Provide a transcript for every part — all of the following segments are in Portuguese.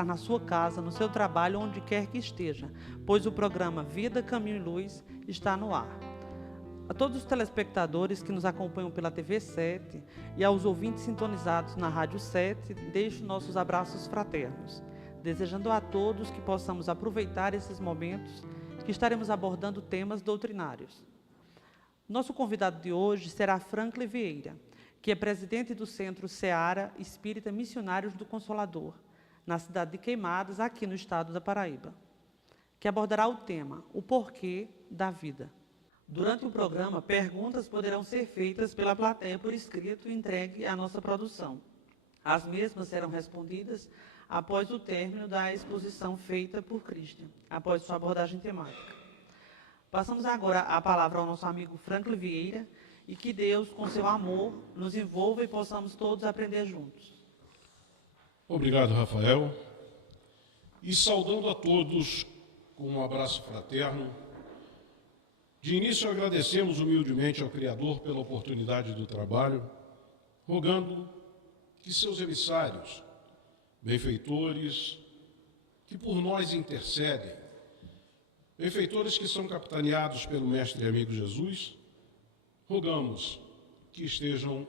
entrar na sua casa, no seu trabalho, onde quer que esteja, pois o programa Vida, Caminho e Luz está no ar. A todos os telespectadores que nos acompanham pela TV 7 e aos ouvintes sintonizados na Rádio 7, deixo nossos abraços fraternos, desejando a todos que possamos aproveitar esses momentos que estaremos abordando temas doutrinários. Nosso convidado de hoje será Franklin Vieira, que é presidente do Centro Seara Espírita Missionários do Consolador, na cidade de Queimadas, aqui no estado da Paraíba, que abordará o tema, o porquê da vida. Durante o programa, perguntas poderão ser feitas pela plateia por escrito e entregue à nossa produção. As mesmas serão respondidas após o término da exposição feita por Christian, após sua abordagem temática. Passamos agora a palavra ao nosso amigo Franklin Vieira e que Deus, com seu amor, nos envolva e possamos todos aprender juntos. Obrigado, Rafael. E saudando a todos com um abraço fraterno, de início agradecemos humildemente ao Criador pela oportunidade do trabalho, rogando que seus emissários, benfeitores, que por nós intercedem, benfeitores que são capitaneados pelo Mestre e amigo Jesus, rogamos que estejam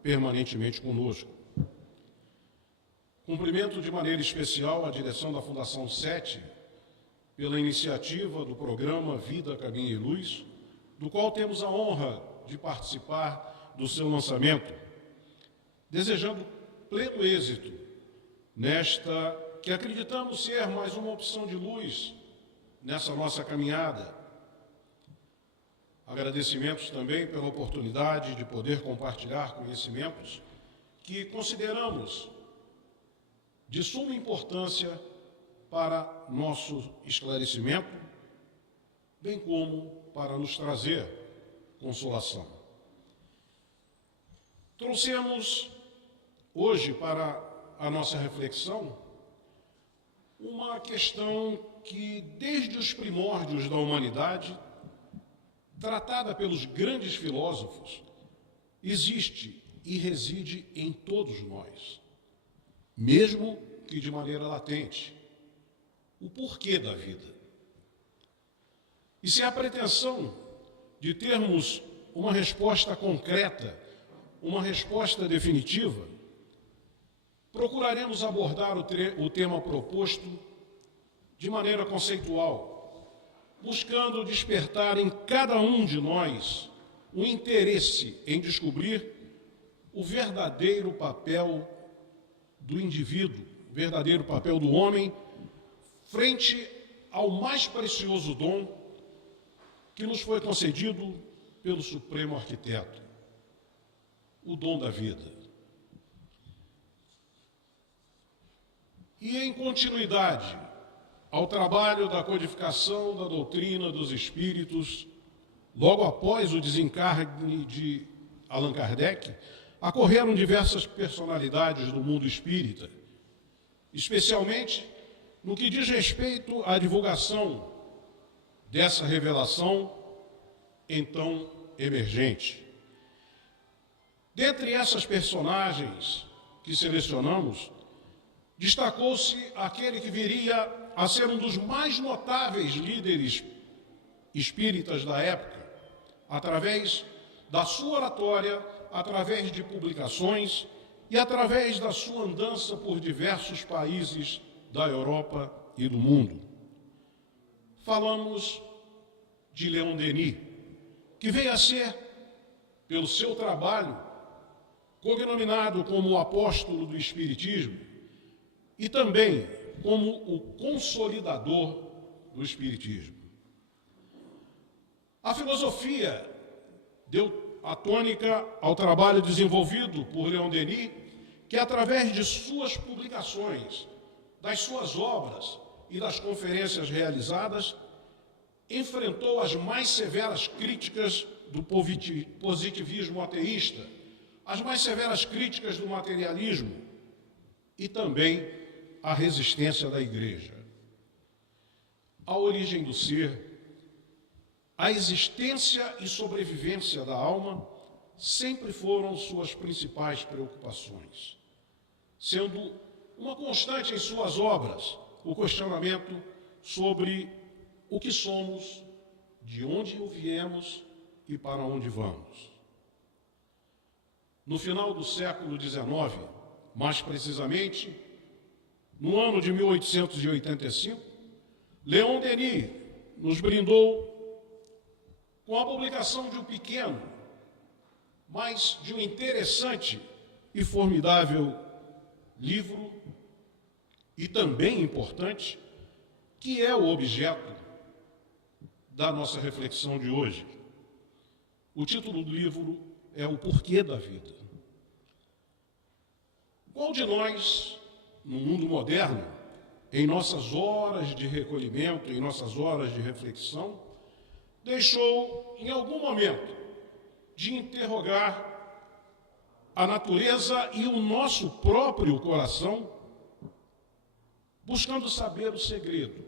permanentemente conosco. Cumprimento de maneira especial a direção da Fundação 7, pela iniciativa do programa Vida, Caminho e Luz, do qual temos a honra de participar do seu lançamento, desejando pleno êxito nesta que acreditamos ser mais uma opção de luz nessa nossa caminhada. Agradecimentos também pela oportunidade de poder compartilhar conhecimentos que consideramos de suma importância para nosso esclarecimento, bem como para nos trazer consolação. Trouxemos hoje para a nossa reflexão uma questão que, desde os primórdios da humanidade, tratada pelos grandes filósofos, existe e reside em todos nós, mesmo que de maneira latente. O porquê da vida. E se há pretensão de termos uma resposta concreta, uma resposta definitiva, procuraremos abordar o tema proposto de maneira conceitual, buscando despertar em cada um de nós o interesse em descobrir o verdadeiro papel do indivíduo, o verdadeiro papel do homem, frente ao mais precioso dom que nos foi concedido pelo Supremo Arquiteto, o dom da vida. E em continuidade ao trabalho da codificação da doutrina dos espíritos, logo após o desencarne de Allan Kardec, ocorreram diversas personalidades do mundo espírita, especialmente no que diz respeito à divulgação dessa revelação, então emergente. Dentre essas personagens que selecionamos, destacou-se aquele que viria a ser um dos mais notáveis líderes espíritas da época, através da sua oratória, através de publicações e através da sua andança por diversos países da Europa e do mundo. Falamos de Leon Denis, que veio a ser, pelo seu trabalho, cognominado como o apóstolo do Espiritismo e também como o consolidador do Espiritismo. A filosofia deu a tônica ao trabalho desenvolvido por Leon Denis, que através de suas publicações, das suas obras e das conferências realizadas, enfrentou as mais severas críticas do positivismo ateísta, as mais severas críticas do materialismo e também a resistência da Igreja. A origem do ser, a existência e sobrevivência da alma sempre foram suas principais preocupações, sendo uma constante em suas obras, o questionamento sobre o que somos, de onde viemos e para onde vamos. No final do século XIX, mais precisamente, no ano de 1885, Leon Denis nos brindou com a publicação de um pequeno, mas de um interessante e formidável livro, e também importante, que é o objeto da nossa reflexão de hoje. O título do livro é O Porquê da Vida. Qual de nós, no mundo moderno, em nossas horas de recolhimento, em nossas horas de reflexão, deixou, em algum momento, de interrogar a natureza e o nosso próprio coração, buscando saber o segredo,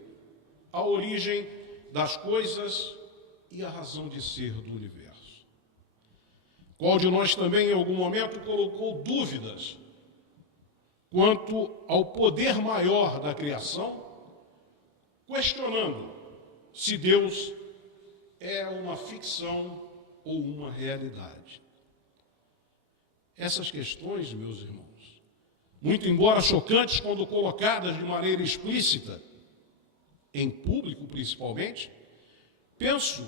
a origem das coisas e a razão de ser do universo? Qual de nós também, em algum momento, colocou dúvidas quanto ao poder maior da criação, questionando se Deus é uma ficção ou uma realidade? Essas questões, meus irmãos, muito embora chocantes quando colocadas de maneira explícita, em público principalmente, penso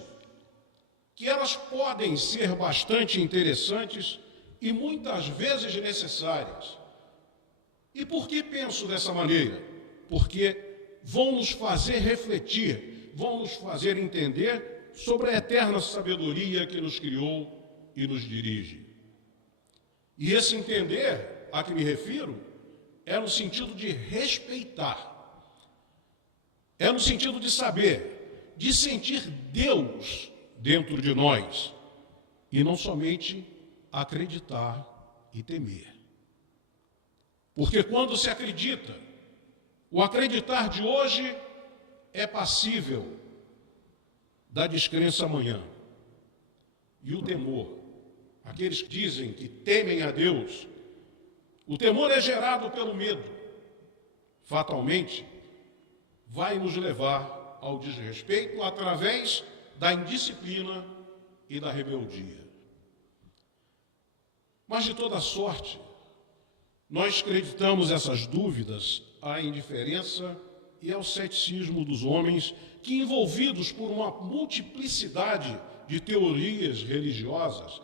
que elas podem ser bastante interessantes e muitas vezes necessárias. E por que penso dessa maneira? Porque vão nos fazer refletir, vão nos fazer entender sobre a eterna sabedoria que nos criou e nos dirige. E esse entender a que me refiro é no sentido de respeitar, é no sentido de saber, de sentir Deus dentro de nós, e não somente acreditar e temer. Porque quando se acredita, o acreditar de hoje é passível da descrença amanhã. E o temor, aqueles que dizem que temem a Deus, o temor é gerado pelo medo. Fatalmente, vai nos levar ao desrespeito através da indisciplina e da rebeldia. Mas de toda sorte, nós acreditamos essas dúvidas à indiferença e ao ceticismo dos homens que, envolvidos por uma multiplicidade de teorias religiosas,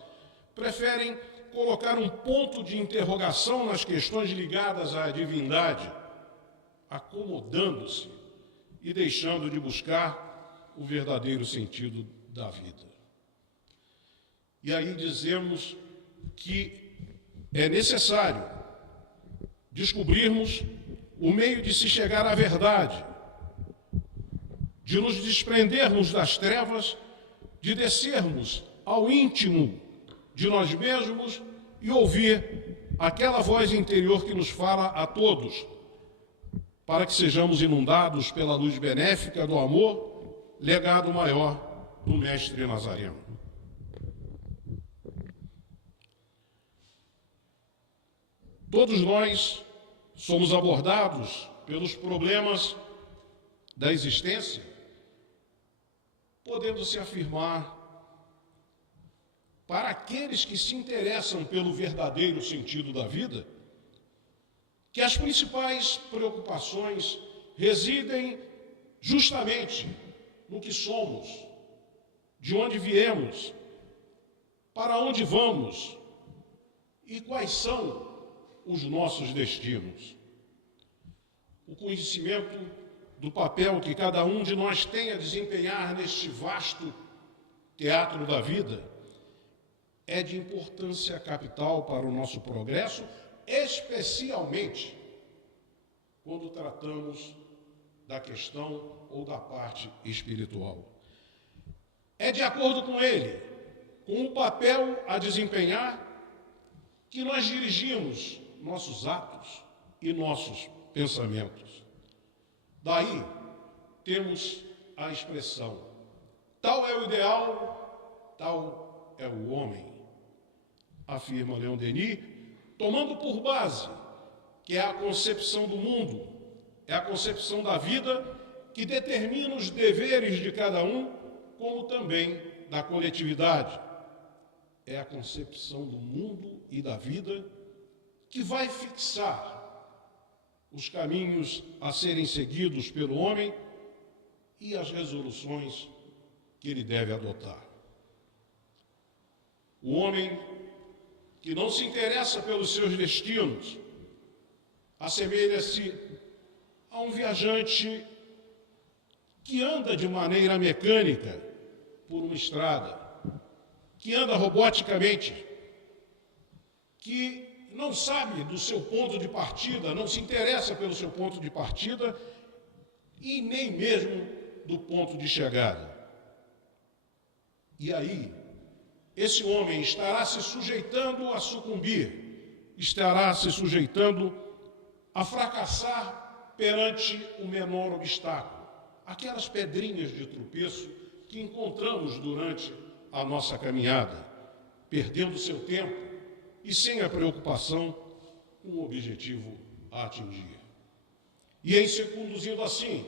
preferem colocar um ponto de interrogação nas questões ligadas à divindade, acomodando-se e deixando de buscar o verdadeiro sentido da vida. E aí dizemos que é necessário descobrirmos o meio de se chegar à verdade, de nos desprendermos das trevas, de descermos ao íntimo de nós mesmos e ouvir aquela voz interior que nos fala a todos, para que sejamos inundados pela luz benéfica do amor, legado maior do Mestre Nazareno. Todos nós somos abordados pelos problemas da existência, podendo se afirmar, para aqueles que se interessam pelo verdadeiro sentido da vida, que as principais preocupações residem justamente no que somos, de onde viemos, para onde vamos e quais são os nossos destinos. O conhecimento do papel que cada um de nós tem a desempenhar neste vasto teatro da vida é de importância capital para o nosso progresso, especialmente quando tratamos da questão ou da parte espiritual. É de acordo com ele, com o papel a desempenhar, que nós dirigimos nossos atos e nossos pensamentos. Daí temos a expressão: tal é o ideal, tal é o homem, afirma Leon Denis, tomando por base que é a concepção do mundo, é a concepção da vida que determina os deveres de cada um, como também da coletividade. É a concepção do mundo e da vida que vai fixar os caminhos a serem seguidos pelo homem e as resoluções que ele deve adotar. O homem que não se interessa pelos seus destinos assemelha-se a um viajante que anda de maneira mecânica por uma estrada, que anda roboticamente, que não sabe do seu ponto de partida, não se interessa pelo seu ponto de partida e nem mesmo do ponto de chegada. E aí, esse homem estará se sujeitando a sucumbir, estará se sujeitando a fracassar perante o menor obstáculo, aquelas pedrinhas de tropeço que encontramos durante a nossa caminhada, perdendo seu tempo e sem a preocupação com o objetivo a atingir. E em se conduzindo assim,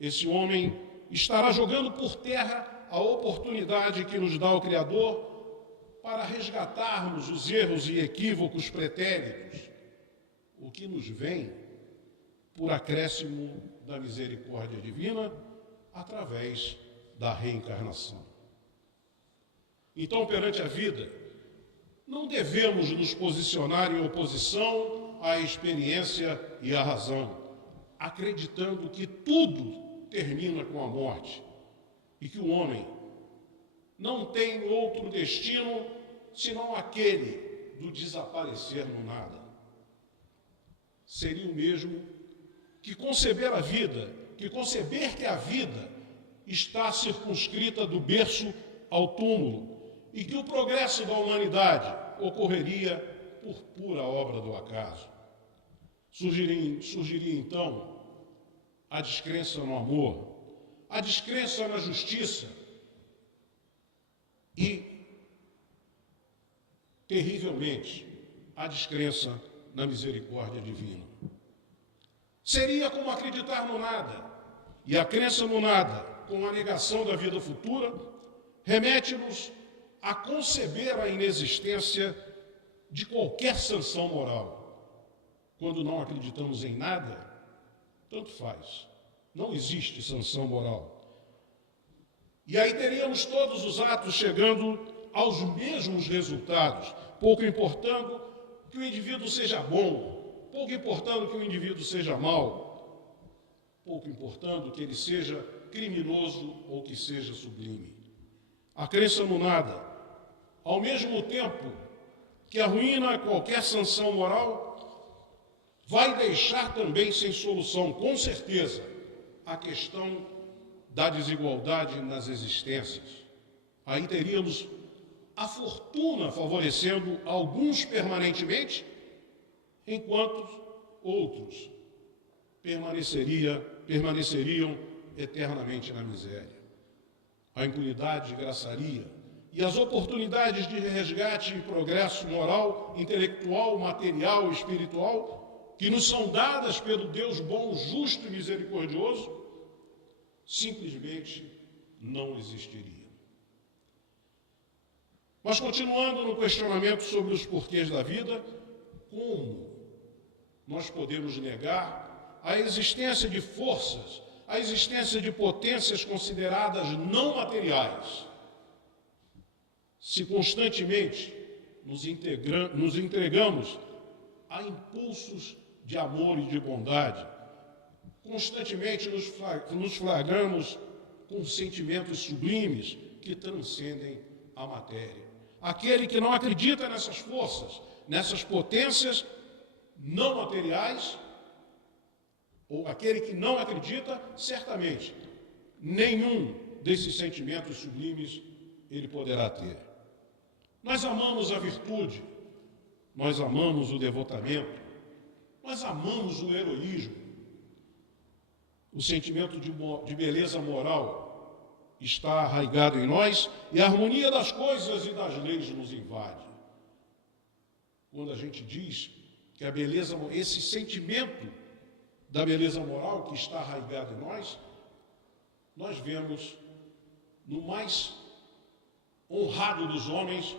esse homem estará jogando por terra a oportunidade que nos dá o Criador para resgatarmos os erros e equívocos pretéritos, o que nos vem por acréscimo da misericórdia divina através da reencarnação. Então, perante a vida, não devemos nos posicionar em oposição à experiência e à razão, acreditando que tudo termina com a morte e que o homem não tem outro destino senão aquele do desaparecer no nada. Seria o mesmo que conceber a vida, que conceber que a vida está circunscrita do berço ao túmulo e que o progresso da humanidade ocorreria por pura obra do acaso. Surgiria então a descrença no amor, a descrença na justiça e, terrivelmente, a descrença na misericórdia divina. Seria como acreditar no nada, e a crença no nada, com a negação da vida futura, remete-nos a conceber a inexistência de qualquer sanção moral. Quando não acreditamos em nada, tanto faz. Não existe sanção moral. E aí teríamos todos os atos chegando aos mesmos resultados, pouco importando que o indivíduo seja bom, pouco importando que o indivíduo seja mau, pouco importando que ele seja criminoso ou que seja sublime. A crença no nada, ao mesmo tempo que arruína qualquer sanção moral, vai deixar também sem solução, com certeza, a questão da desigualdade nas existências. Aí teríamos a fortuna favorecendo alguns permanentemente, enquanto outros permaneceriam eternamente na miséria. A impunidade graçaria e as oportunidades de resgate e progresso moral, intelectual, material e espiritual que nos são dadas pelo Deus bom, justo e misericordioso, simplesmente não existiriam. Mas continuando no questionamento sobre os porquês da vida, como nós podemos negar a existência de forças, a existência de potências consideradas não materiais, se constantemente nos entregamos a impulsos de amor e de bondade, constantemente nos flagramos com sentimentos sublimes que transcendem a matéria. Aquele que não acredita nessas forças, nessas potências não materiais, ou aquele que não acredita, certamente, nenhum desses sentimentos sublimes ele poderá ter. Nós amamos a virtude, nós amamos o devotamento, nós amamos o heroísmo. O sentimento de beleza moral está arraigado em nós e a harmonia das coisas e das leis nos invade. Quando a gente diz que a beleza, esse sentimento da beleza moral que está arraigado em nós vemos no mais honrado dos homens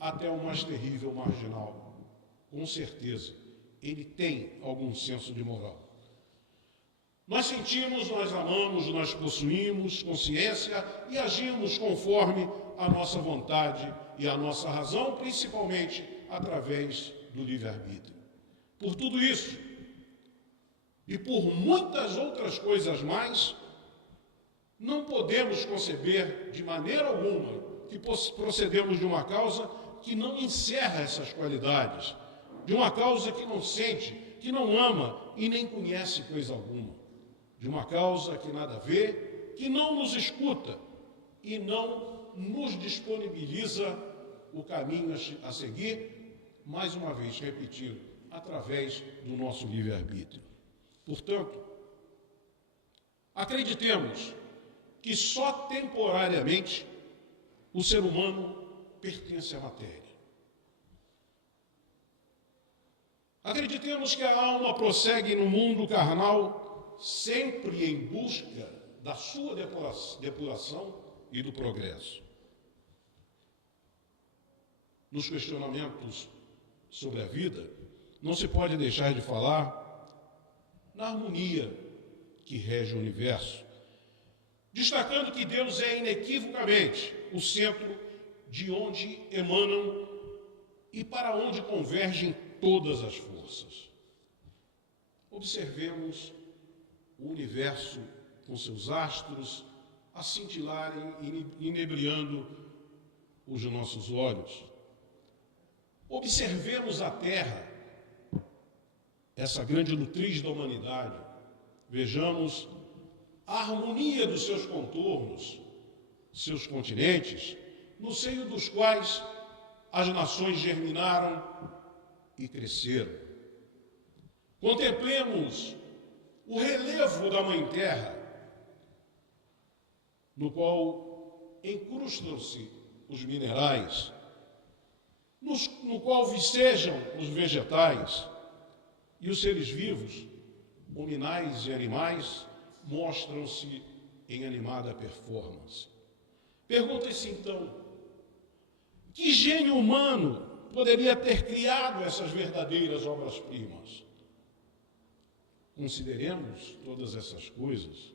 até o mais terrível marginal. Com certeza, ele tem algum senso de moral. Nós sentimos, nós amamos, nós possuímos consciência e agimos conforme a nossa vontade e a nossa razão, principalmente através do livre-arbítrio. Por tudo isso, e por muitas outras coisas mais, não podemos conceber de maneira alguma que procedemos de uma causa que não encerra essas qualidades, de uma causa que não sente, que não ama e nem conhece coisa alguma, de uma causa que nada vê, que não nos escuta e não nos disponibiliza o caminho a seguir, mais uma vez repetindo, através do nosso livre-arbítrio. Portanto, acreditemos que só temporariamente o ser humano pertence à matéria. Acreditemos que a alma prossegue no mundo carnal sempre em busca da sua depuração e do progresso. Nos questionamentos sobre a vida, não se pode deixar de falar na harmonia que rege o universo, destacando que Deus é inequivocamente o centro de onde emanam e para onde convergem todas as forças. Observemos o universo com seus astros a cintilarem e inebriando os nossos olhos. Observemos a Terra, essa grande nutriz da humanidade. Vejamos a harmonia dos seus contornos, seus continentes, no seio dos quais as nações germinaram e cresceram. Contemplemos o relevo da Mãe Terra, no qual encrustam-se os minerais, no qual vicejam os vegetais, e os seres vivos, hominais e animais, mostram-se em animada performance. Pergunta-se então, que gênio humano poderia ter criado essas verdadeiras obras-primas? Consideremos todas essas coisas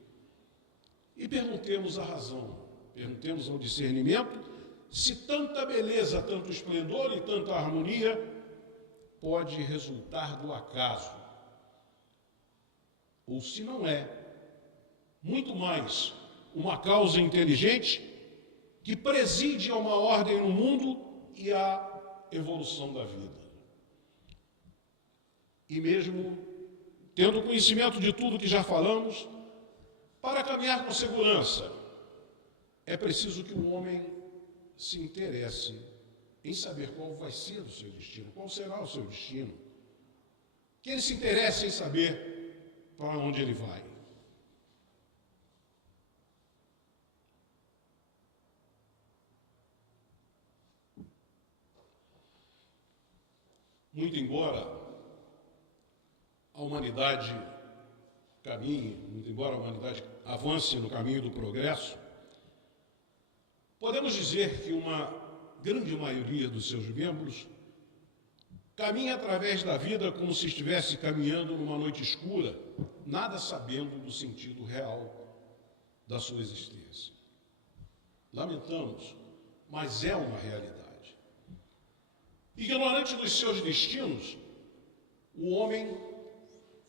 e perguntemos a razão, perguntemos ao discernimento se tanta beleza, tanto esplendor e tanta harmonia pode resultar do acaso, ou se não é, muito mais uma causa inteligente que preside a uma ordem no mundo e à evolução da vida. E mesmo tendo conhecimento de tudo que já falamos, para caminhar com segurança, é preciso que o homem se interesse em saber qual vai ser o seu destino, qual será o seu destino. Que ele se interesse em saber para onde ele vai. Muito embora a humanidade caminhe, muito embora a humanidade avance no caminho do progresso, podemos dizer que uma grande maioria dos seus membros caminha através da vida como se estivesse caminhando numa noite escura, nada sabendo do sentido real da sua existência. Lamentamos, mas é uma realidade. Ignorante dos seus destinos, o homem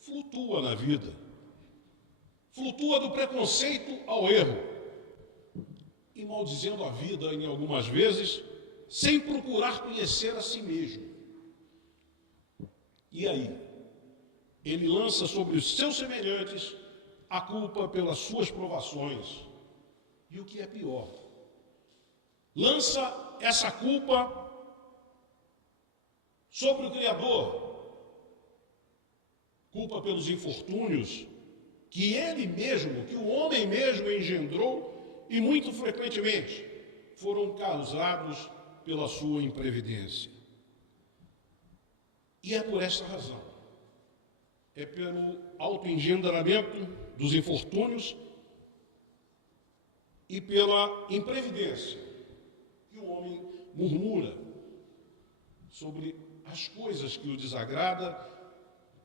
flutua na vida, flutua do preconceito ao erro, e maldizendo a vida em algumas vezes, sem procurar conhecer a si mesmo. E aí, ele lança sobre os seus semelhantes a culpa pelas suas provações. E o que é pior, lança essa culpa sobre o Criador, culpa pelos infortúnios que ele mesmo, que o homem mesmo engendrou e muito frequentemente foram causados pela sua imprevidência. E é por esta razão, é pelo autoengendramento dos infortúnios e pela imprevidência que o homem murmura sobre as coisas que o desagrada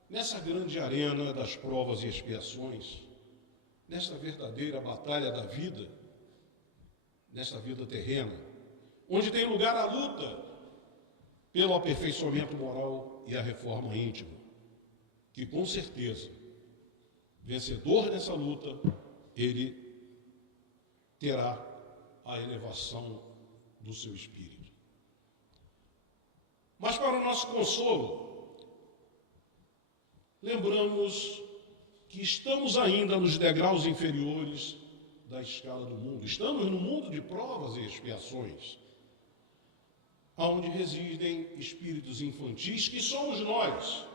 nessa grande arena das provas e expiações, nessa verdadeira batalha da vida, nessa vida terrena, onde tem lugar a luta pelo aperfeiçoamento moral e a reforma íntima, que com certeza, vencedor dessa luta, ele terá a elevação do seu espírito. Mas para o nosso consolo, lembramos que estamos ainda nos degraus inferiores da escala do mundo. Estamos no mundo de provas e expiações, onde residem espíritos infantis, que somos nós.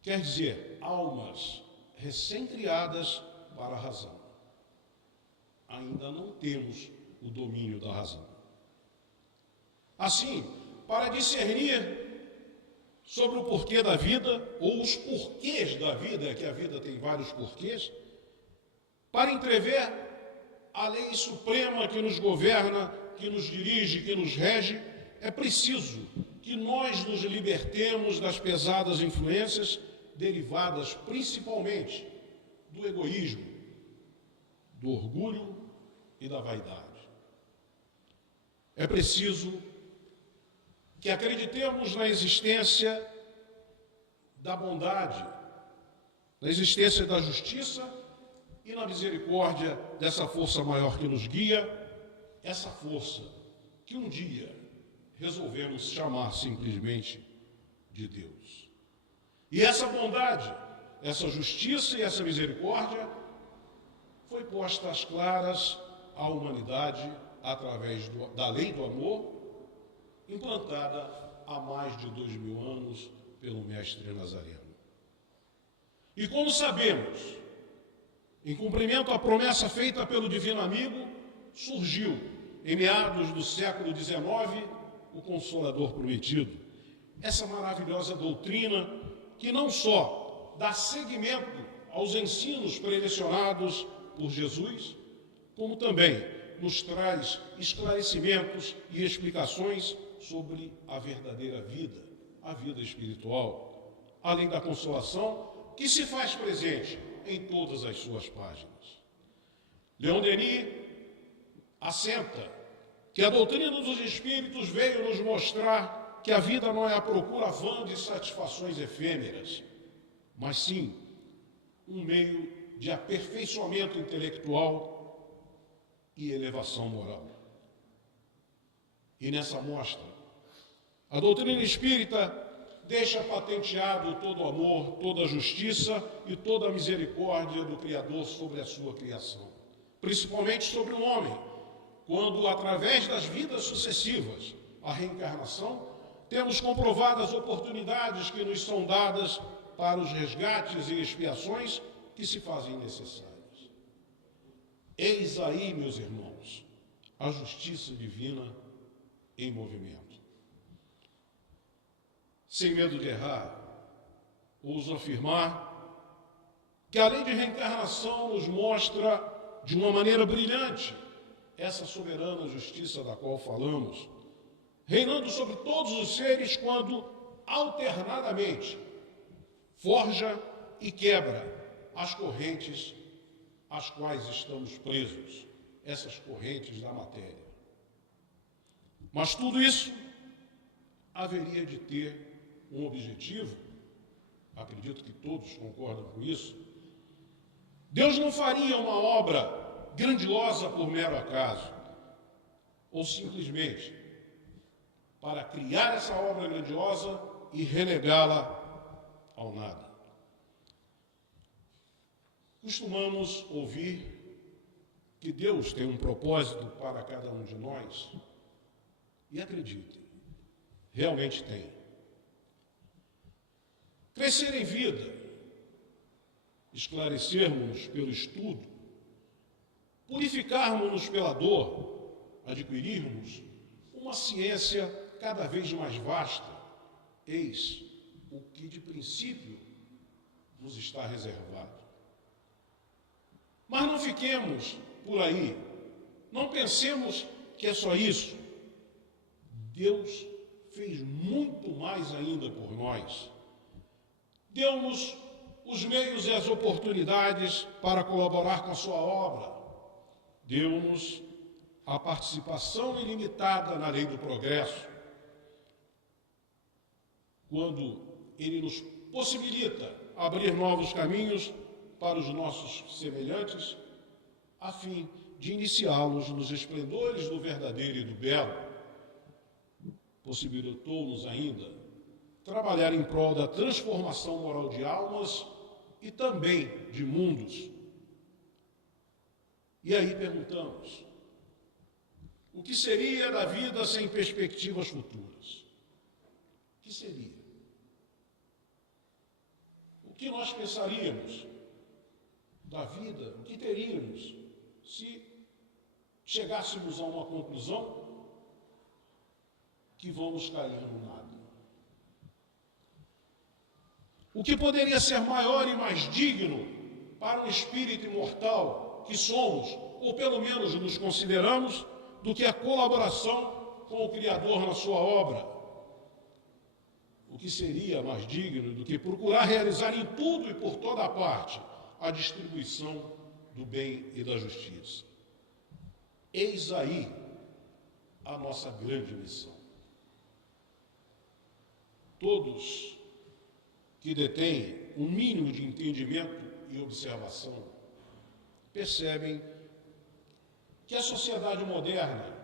Quer dizer, almas recém-criadas para a razão. Ainda não temos o domínio da razão. Assim, para discernir sobre o porquê da vida, ou os porquês da vida, que a vida tem vários porquês, para entrever a lei suprema que nos governa, que nos dirige, que nos rege, é preciso que nós nos libertemos das pesadas influências derivadas principalmente do egoísmo, do orgulho e da vaidade. É preciso que acreditemos na existência da bondade, na existência da justiça e na misericórdia dessa força maior que nos guia, essa força que um dia resolvemos chamar simplesmente de Deus. E essa bondade, essa justiça e essa misericórdia foi posta às claras à humanidade através da lei do amor, implantada há mais de 2000 anos pelo mestre Nazareno. E como sabemos, em cumprimento à promessa feita pelo Divino Amigo, surgiu, em meados do século XIX, o Consolador Prometido. Essa maravilhosa doutrina que não só dá seguimento aos ensinos prelecionados por Jesus, como também nos traz esclarecimentos e explicações sobre a verdadeira vida, a vida espiritual, além da consolação que se faz presente em todas as suas páginas. Leon Denis assenta que a doutrina dos Espíritos veio nos mostrar que a vida não é a procura vã de satisfações efêmeras, mas sim um meio de aperfeiçoamento intelectual e elevação moral. E nessa mostra, a doutrina espírita deixa patenteado todo o amor, toda a justiça e toda a misericórdia do Criador sobre a sua criação, principalmente sobre o homem, quando, através das vidas sucessivas, a reencarnação, temos comprovado as oportunidades que nos são dadas para os resgates e expiações que se fazem necessárias. Eis aí, meus irmãos, a justiça divina em movimento. Sem medo de errar, ouso afirmar que a lei de reencarnação nos mostra de uma maneira brilhante essa soberana justiça da qual falamos, reinando sobre todos os seres quando, alternadamente, forja e quebra as correntes às quais estamos presos, essas correntes da matéria. Mas tudo isso haveria de ter um objetivo, acredito que todos concordam com isso. Deus não faria uma obra grandiosa por mero acaso, ou simplesmente para criar essa obra grandiosa e relegá-la ao nada. Costumamos ouvir que Deus tem um propósito para cada um de nós, e acreditem, realmente tem. Crescer em vida, esclarecermos-nos pelo estudo, purificarmos-nos pela dor, adquirirmos uma ciência cada vez mais vasta, eis o que de princípio nos está reservado. Mas não fiquemos por aí, não pensemos que é só isso. Deus fez muito mais ainda por nós. Deu-nos os meios e as oportunidades para colaborar com a sua obra. Deu-nos a participação ilimitada na lei do progresso, quando Ele nos possibilita abrir novos caminhos para os nossos semelhantes, a fim de iniciá-los nos esplendores do verdadeiro e do belo. Possibilitou-nos ainda trabalhar em prol da transformação moral de almas e também de mundos. E aí perguntamos, o que seria da vida sem perspectivas futuras? O que seria? O que nós pensaríamos da vida? O que teríamos se chegássemos a uma conclusão que vamos cair no nada? O que poderia ser maior e mais digno para um espírito imortal que somos, ou pelo menos nos consideramos, do que a colaboração com o Criador na sua obra? O que seria mais digno do que procurar realizar em tudo e por toda parte a distribuição do bem e da justiça? Eis aí a nossa grande missão. Todos que detêm um mínimo de entendimento e observação percebem que a sociedade moderna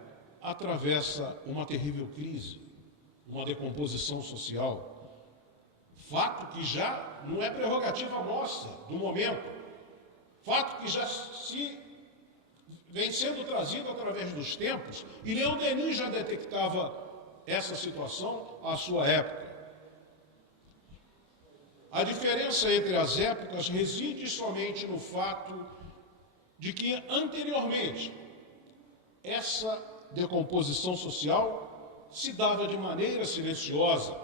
atravessa uma terrível crise, uma decomposição social, fato que já não é prerrogativa nossa do momento, fato que já vem sendo trazido através dos tempos, e Leon Denis já detectava essa situação à sua época. A diferença entre as épocas reside somente no fato de que anteriormente essa decomposição social se dava de maneira silenciosa.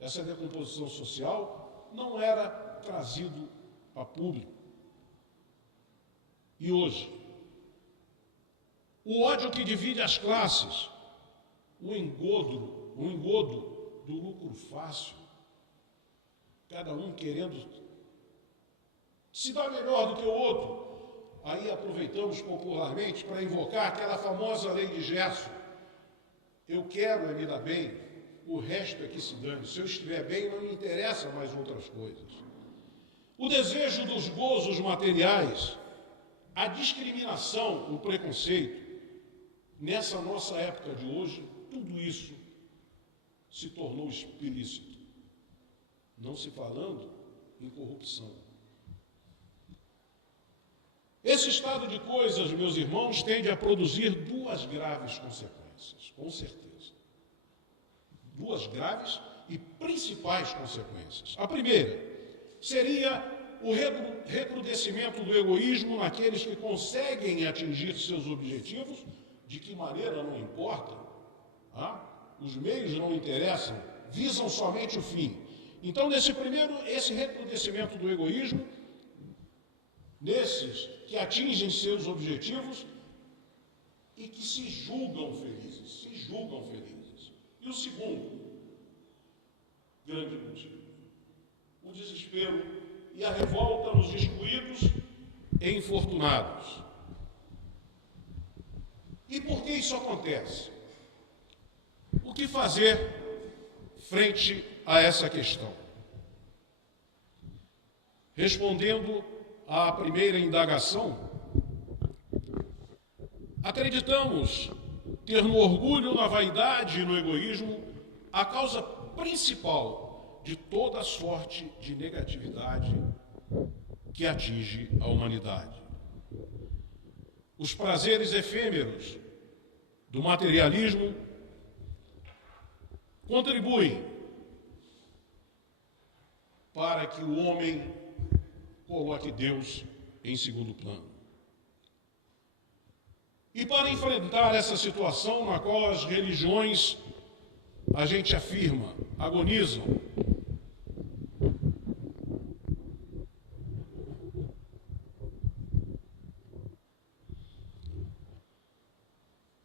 Essa decomposição social não era trazido a público. E hoje, o ódio que divide as classes, o engodo do lucro fácil, cada um querendo se dar melhor do que o outro. Aí aproveitamos popularmente para invocar aquela famosa lei de Gerson. Eu quero me dar bem, o resto é que se dane. Se eu estiver bem, não me interessa mais outras coisas. O desejo dos gozos materiais, a discriminação, o preconceito, nessa nossa época de hoje, tudo isso se tornou explícito. Não se falando em corrupção. Esse estado de coisas, meus irmãos, tende a produzir duas graves consequências, com certeza. Duas graves e principais consequências. A primeira seria o recrudescimento do egoísmo naqueles que conseguem atingir seus objetivos, de que maneira não importa, os meios não interessam, visam somente o fim. Então, esse recrudescimento do egoísmo, nesses que atingem seus objetivos e que se julgam felizes. E o segundo grande motivo, o desespero e a revolta nos excluídos e infortunados. E por que isso acontece? O que fazer frente a essa questão? Respondendo à primeira indagação, acreditamos ter no orgulho, na vaidade e no egoísmo a causa principal de toda sorte de negatividade que atinge a humanidade. Os prazeres efêmeros do materialismo contribuem para que o homem coloque Deus em segundo plano. E para enfrentar essa situação na qual as religiões a gente afirma, agonizam.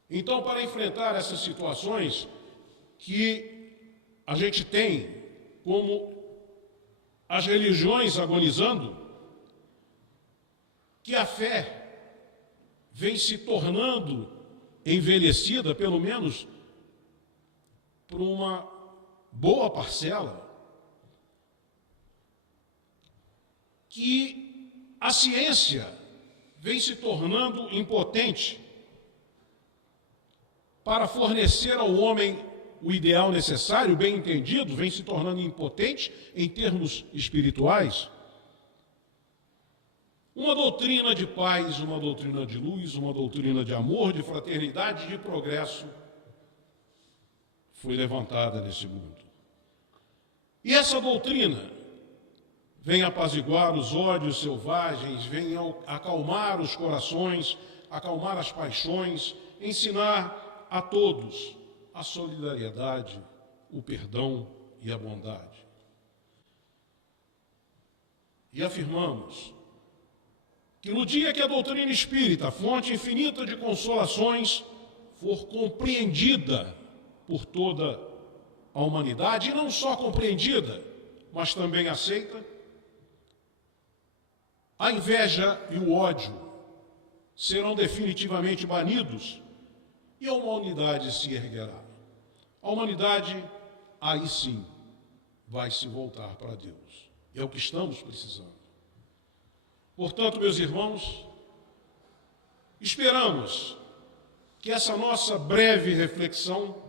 Então, para enfrentar essas situações que a gente tem, como as religiões agonizando, que a fé vem se tornando envelhecida, pelo menos por uma boa parcela, que a ciência vem se tornando impotente para fornecer ao homem o ideal necessário, bem entendido, vem se tornando impotente em termos espirituais. Uma doutrina de paz, uma doutrina de luz, uma doutrina de amor, de fraternidade, de progresso foi levantada nesse mundo. E essa doutrina vem apaziguar os ódios selvagens, vem acalmar os corações, acalmar as paixões, ensinar a todos a solidariedade, o perdão e a bondade. E afirmamos que no dia que a doutrina espírita, fonte infinita de consolações, for compreendida por toda a humanidade, e não só compreendida, mas também aceita, a inveja e o ódio serão definitivamente banidos e a humanidade se erguerá. A humanidade, aí sim, vai se voltar para Deus. É o que estamos precisando. Portanto, meus irmãos, esperamos que essa nossa breve reflexão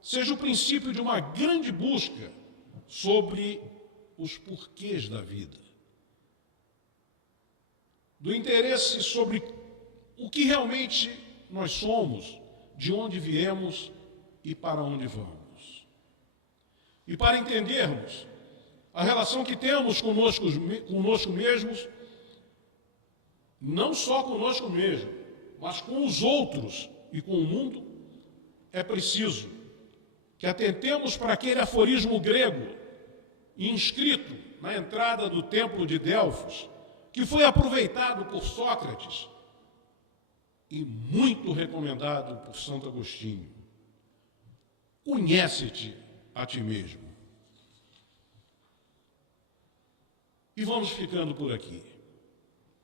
seja o princípio de uma grande busca sobre os porquês da vida, do interesse sobre o que realmente nós somos, de onde viemos e para onde vamos. E para entendermos a relação que temos conosco mesmos, não só conosco mesmo, mas com os outros e com o mundo, é preciso que atentemos para aquele aforismo grego inscrito na entrada do templo de Delfos, que foi aproveitado por Sócrates e muito recomendado por Santo Agostinho. Conhece-te a ti mesmo. E vamos ficando por aqui,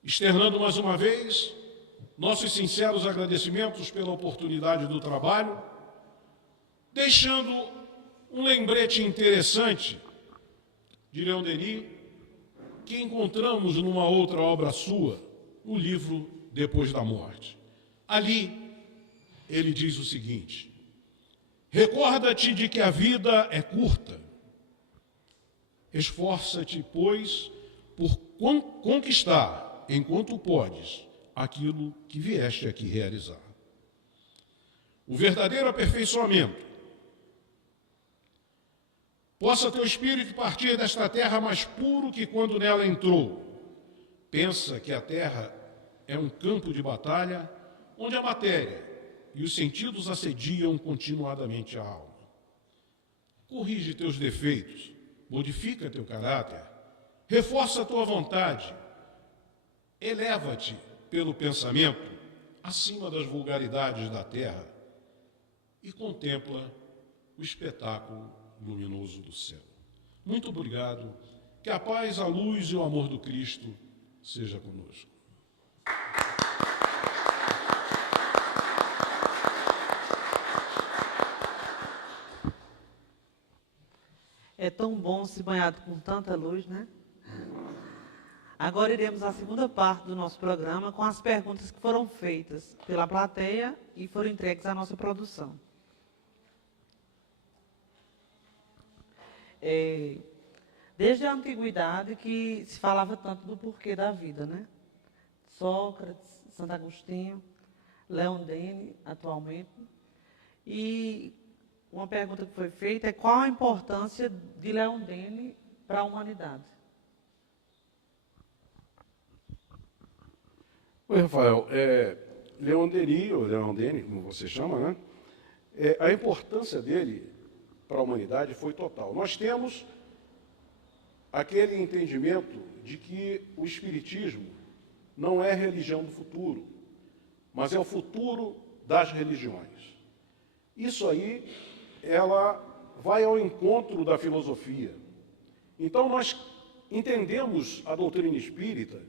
externando mais uma vez nossos sinceros agradecimentos pela oportunidade do trabalho, deixando um lembrete interessante de Leon Denis, que encontramos numa outra obra sua, no livro Depois da Morte. Ali, ele diz o seguinte: recorda-te de que a vida é curta. Esforça-te, pois, por conquistar, enquanto podes, aquilo que vieste aqui realizar. O verdadeiro aperfeiçoamento possa teu espírito partir desta terra mais puro que quando nela entrou. Pensa que a terra é um campo de batalha onde a matéria e os sentidos assediam continuadamente a alma. Corrige teus defeitos, modifica teu caráter, reforça a tua vontade, eleva-te pelo pensamento acima das vulgaridades da terra e contempla o espetáculo luminoso do céu. Muito obrigado, que a paz, a luz e o amor do Cristo seja conosco. É tão bom se banhado com tanta luz, né? Agora iremos à segunda parte do nosso programa com as perguntas que foram feitas pela plateia e foram entregues à nossa produção. Desde a antiguidade que se falava tanto do porquê da vida, né? Sócrates, Santo Agostinho, Leon Denis, atualmente. E uma pergunta que foi feita é: qual a importância de Leon Denis para a humanidade? Oi, Rafael. Leon Denis, ou Leon Denis, como você chama, né? A importância dele para a humanidade foi total. Nós temos aquele entendimento de que o Espiritismo não é religião do futuro, mas é o futuro das religiões. Isso aí, ela vai ao encontro da filosofia. Então, nós entendemos a doutrina espírita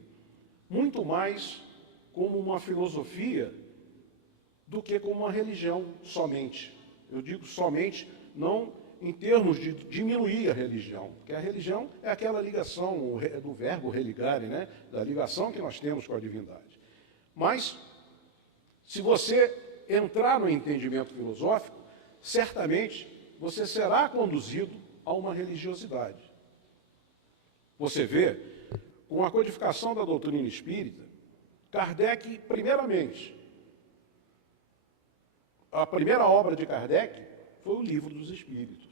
muito mais como uma filosofia do que como uma religião somente. Eu digo somente, não em termos de diminuir a religião, porque a religião é aquela ligação do verbo religare, né? Da ligação que nós temos com a divindade. Mas, se você entrar no entendimento filosófico, certamente você será conduzido a uma religiosidade. Você vê, com a codificação da doutrina espírita, Kardec, primeiramente, a primeira obra de Kardec foi o Livro dos Espíritos,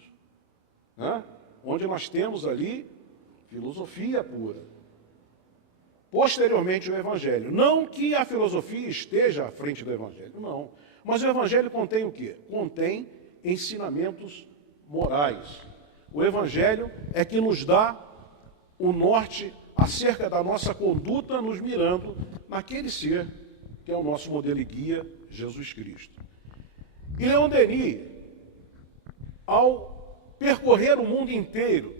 né? Onde nós temos ali filosofia pura. Posteriormente, o Evangelho. Não que a filosofia esteja à frente do Evangelho, não. Mas o Evangelho contém o quê? Contém ensinamentos morais. O Evangelho é que nos dá o norte acerca da nossa conduta, nos mirando naquele ser que é o nosso modelo e guia, Jesus Cristo. E Leon Denis, ao percorrer o mundo inteiro,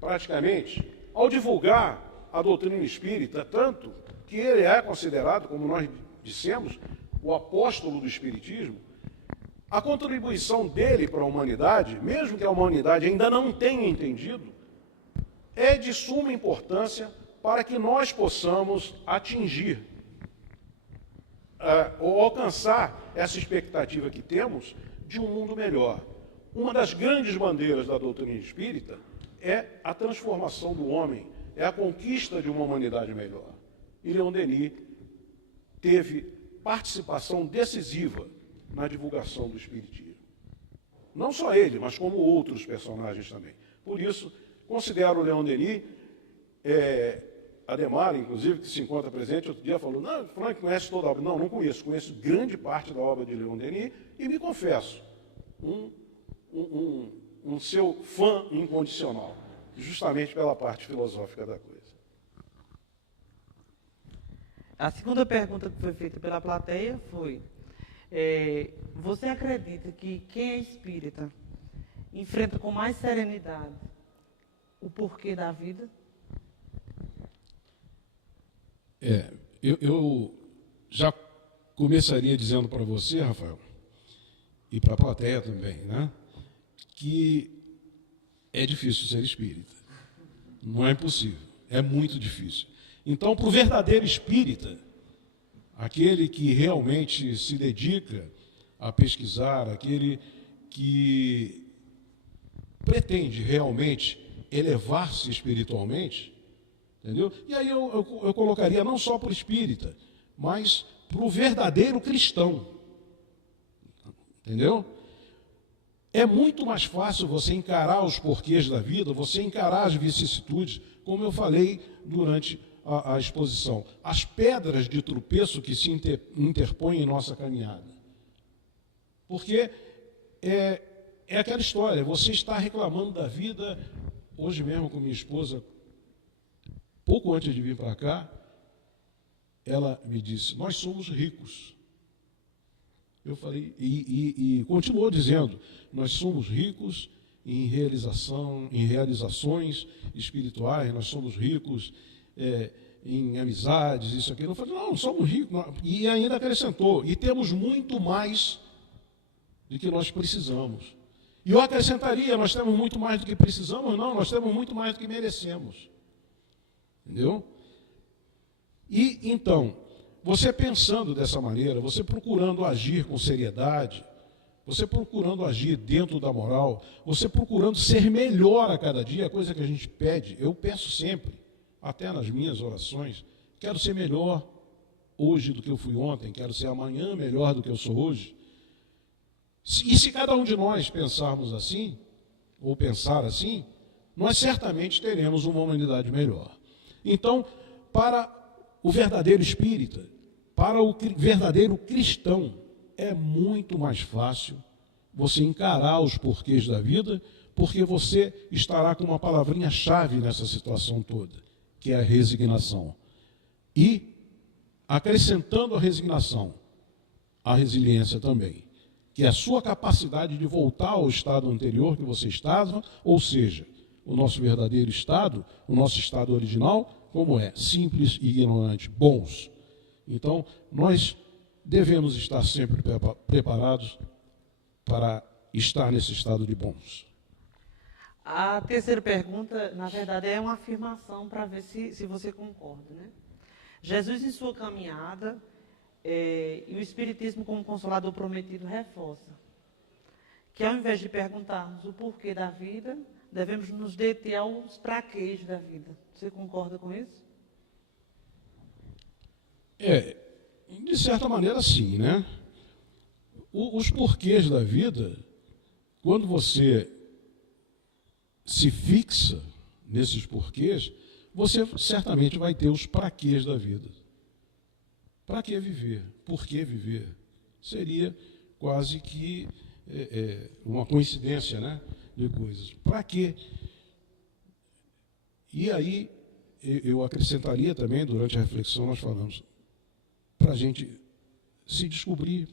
praticamente, ao divulgar a doutrina espírita, tanto que ele é considerado, como nós dissemos, o apóstolo do Espiritismo, a contribuição dele para a humanidade, mesmo que a humanidade ainda não tenha entendido, é de suma importância para que nós possamos atingir ou alcançar essa expectativa que temos de um mundo melhor. Uma das grandes bandeiras da doutrina espírita é a transformação do homem, é a conquista de uma humanidade melhor. E Leon Denis teve participação decisiva na divulgação do Espiritismo. Não só ele, mas como outros personagens também. Por isso, considero o Leon Denis, Ademar, inclusive, que se encontra presente, outro dia falou, não, Frank conhece toda a obra. Não, não conheço. Conheço grande parte da obra de Leon Denis e me confesso um seu fã incondicional, justamente pela parte filosófica da coisa. A segunda pergunta que foi feita pela plateia foi, você acredita que quem é espírita enfrenta com mais serenidade o porquê da vida? Eu já começaria dizendo para você, Rafael, e para a plateia também, né, que é difícil ser espírita. Não é impossível, é muito difícil. Então, para o verdadeiro espírita, aquele que realmente se dedica a pesquisar, aquele que pretende realmente elevar-se espiritualmente, entendeu? E aí eu colocaria não só para o espírita, mas para o verdadeiro cristão, entendeu? É muito mais fácil você encarar os porquês da vida, você encarar as vicissitudes, como eu falei durante a exposição, as pedras de tropeço que se interpõem em nossa caminhada. Porque é aquela história, você está reclamando da vida. Hoje mesmo com minha esposa, pouco antes de vir para cá, ela me disse, nós somos ricos. Eu falei, e continuou dizendo, nós somos ricos em realizações espirituais, nós somos ricos em amizades, isso aqui. Eu falei, não somos ricos. Não. E ainda acrescentou, e temos muito mais do que nós precisamos. E eu acrescentaria, nós temos muito mais do que precisamos? Não, nós temos muito mais do que merecemos. Entendeu? E, então, você pensando dessa maneira, você procurando agir com seriedade, você procurando agir dentro da moral, você procurando ser melhor a cada dia, a coisa que a gente pede, eu peço sempre, até nas minhas orações, quero ser melhor hoje do que eu fui ontem, quero ser amanhã melhor do que eu sou hoje. E se cada um de nós pensarmos assim, ou pensar assim, nós certamente teremos uma humanidade melhor. Então, para o verdadeiro espírita, para o verdadeiro cristão, é muito mais fácil você encarar os porquês da vida, porque você estará com uma palavrinha-chave nessa situação toda, que é a resignação. E, acrescentando a resignação, a resiliência também, que é a sua capacidade de voltar ao estado anterior que você estava, ou seja, o nosso verdadeiro estado, o nosso estado original, como é? Simples e ignorante, bons. Então, nós devemos estar sempre preparados para estar nesse estado de bons. A terceira pergunta, na verdade, é uma afirmação para ver se você concorda, né? Jesus, em sua caminhada, e o Espiritismo como Consolador prometido reforça que, ao invés de perguntarmos o porquê da vida, devemos nos deter aos praquês da vida. Você concorda com isso? De certa maneira, sim, né? Os porquês da vida, quando você se fixa nesses porquês, você certamente vai ter os praquês da vida. Para que viver? Por que viver? Seria quase que uma coincidência, né, de coisas. Para quê? E aí, eu acrescentaria também, durante a reflexão, nós falamos, para a gente se descobrir,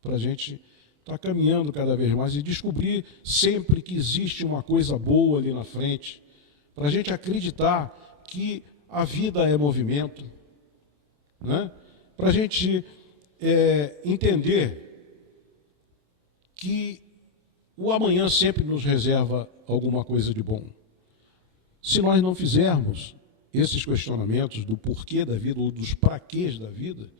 para a gente estar caminhando cada vez mais e descobrir sempre que existe uma coisa boa ali na frente, para a gente acreditar que a vida é movimento, né? Para a gente entender que o amanhã sempre nos reserva alguma coisa de bom. Se nós não fizermos esses questionamentos do porquê da vida ou dos praquês da vida,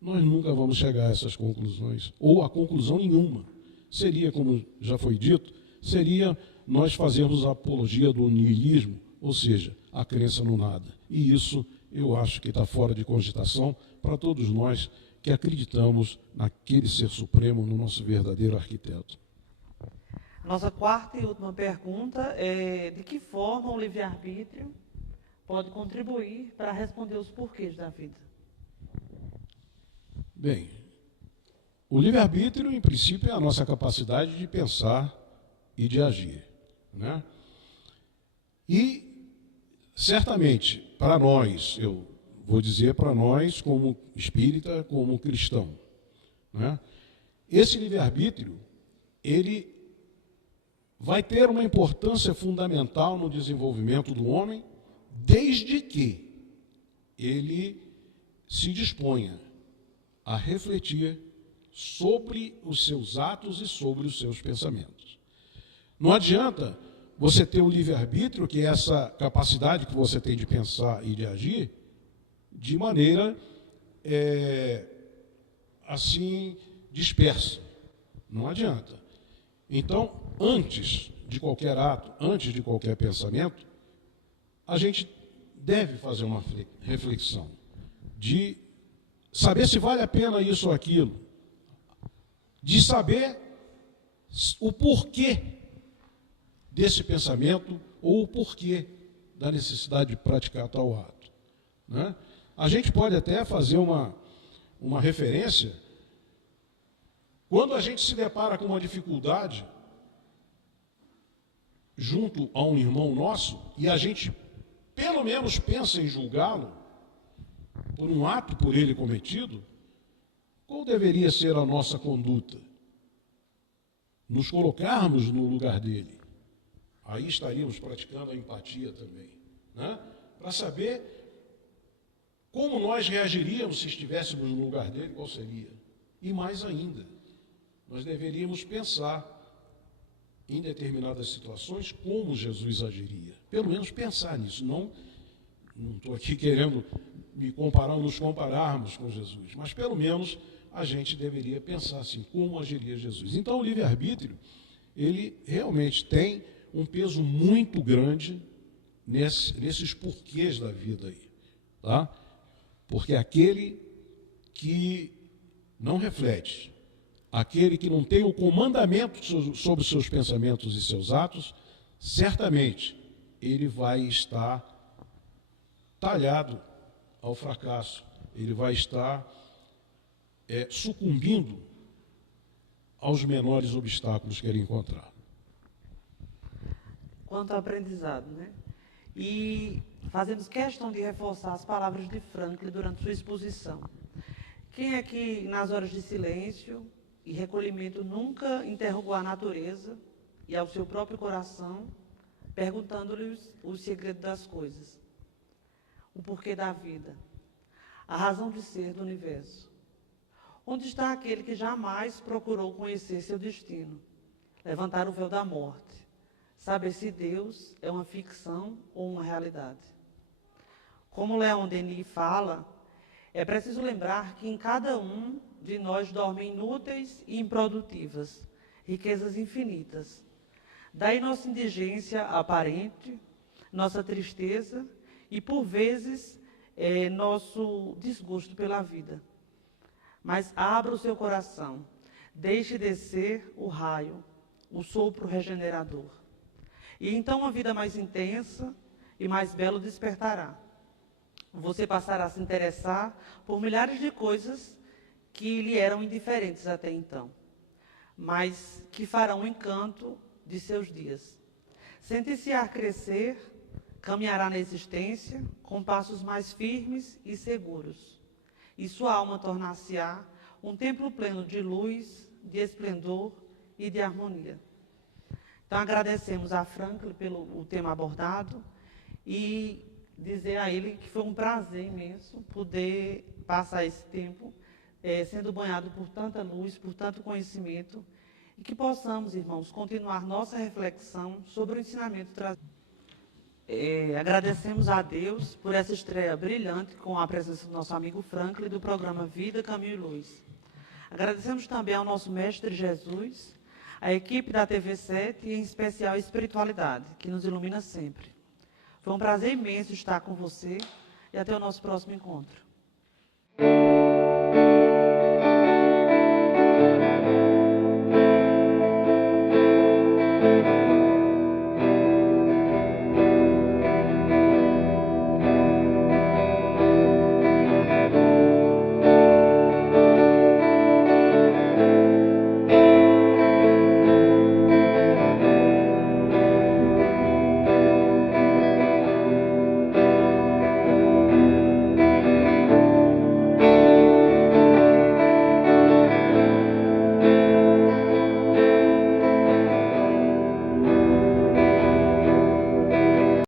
nós nunca vamos chegar a essas conclusões, ou a conclusão nenhuma. Seria, como já foi dito, seria nós fazermos a apologia do niilismo, ou seja, a crença no nada. E isso eu acho que está fora de cogitação para todos nós que acreditamos naquele ser supremo, no nosso verdadeiro arquiteto. Nossa quarta e última pergunta é: de que forma o livre-arbítrio pode contribuir para responder os porquês da vida? Bem, o livre-arbítrio, em princípio, é a nossa capacidade de pensar e de agir, né? E, certamente, para nós, eu vou dizer para nós, como espírita, como cristão, né? Esse livre-arbítrio, ele vai ter uma importância fundamental no desenvolvimento do homem, desde que ele se disponha a refletir sobre os seus atos e sobre os seus pensamentos. Não adianta você ter o livre-arbítrio, que é essa capacidade que você tem de pensar e de agir, de maneira assim dispersa. Não adianta. Então, antes de qualquer ato, antes de qualquer pensamento, a gente deve fazer uma reflexão de saber se vale a pena isso ou aquilo, de saber o porquê desse pensamento ou o porquê da necessidade de praticar tal ato, né? A gente pode até fazer uma referência quando a gente se depara com uma dificuldade junto a um irmão nosso e a gente pelo menos pensa em julgá-lo por um ato por ele cometido, qual deveria ser a nossa conduta? Nos colocarmos no lugar dele. Aí estaríamos praticando a empatia também, né? Para saber como nós reagiríamos se estivéssemos no lugar dele, qual seria? E mais ainda, nós deveríamos pensar em determinadas situações como Jesus agiria. Pelo menos pensar nisso. Não estou aqui querendo me comparar ou nos compararmos com Jesus, mas pelo menos a gente deveria pensar assim, como agiria Jesus. Então o livre-arbítrio, ele realmente tem um peso muito grande nesses porquês da vida aí, tá? Porque aquele que não reflete, aquele que não tem o comandamento sobre os seus pensamentos e seus atos, certamente ele vai estar talhado ao fracasso, ele vai estar sucumbindo aos menores obstáculos que ele encontrar. Quanto ao aprendizado, né? E fazemos questão de reforçar as palavras de Franklin durante sua exposição. Quem é que, nas horas de silêncio e recolhimento, nunca interrogou a natureza e ao seu próprio coração, perguntando-lhe o segredo das coisas, o porquê da vida, a razão de ser do universo? Onde está aquele que jamais procurou conhecer seu destino, levantar o véu da morte, saber se Deus é uma ficção ou uma realidade? Como Leon Denis fala, é preciso lembrar que em cada um de nós dormem inúteis e improdutivas riquezas infinitas. Daí nossa indigência aparente, nossa tristeza e, por vezes, nosso desgosto pela vida. Mas abra o seu coração, deixe descer o raio, o sopro regenerador. E então uma vida mais intensa e mais bela despertará. Você passará a se interessar por milhares de coisas que lhe eram indiferentes até então, mas que farão o encanto de seus dias. Sente-se-á crescer, caminhará na existência com passos mais firmes e seguros. E sua alma tornar-se-á um templo pleno de luz, de esplendor e de harmonia. Então, agradecemos a Franklin pelo tema abordado e dizer a ele que foi um prazer imenso poder passar esse tempo sendo banhado por tanta luz, por tanto conhecimento, e que possamos, irmãos, continuar nossa reflexão sobre o ensinamento trazido. Agradecemos a Deus por essa estreia brilhante com a presença do nosso amigo Franklin do programa Vida, Caminho e Luz. Agradecemos também ao nosso Mestre Jesus, a equipe da TV7 e, em especial, a espiritualidade, que nos ilumina sempre. Foi um prazer imenso estar com você e até o nosso próximo encontro.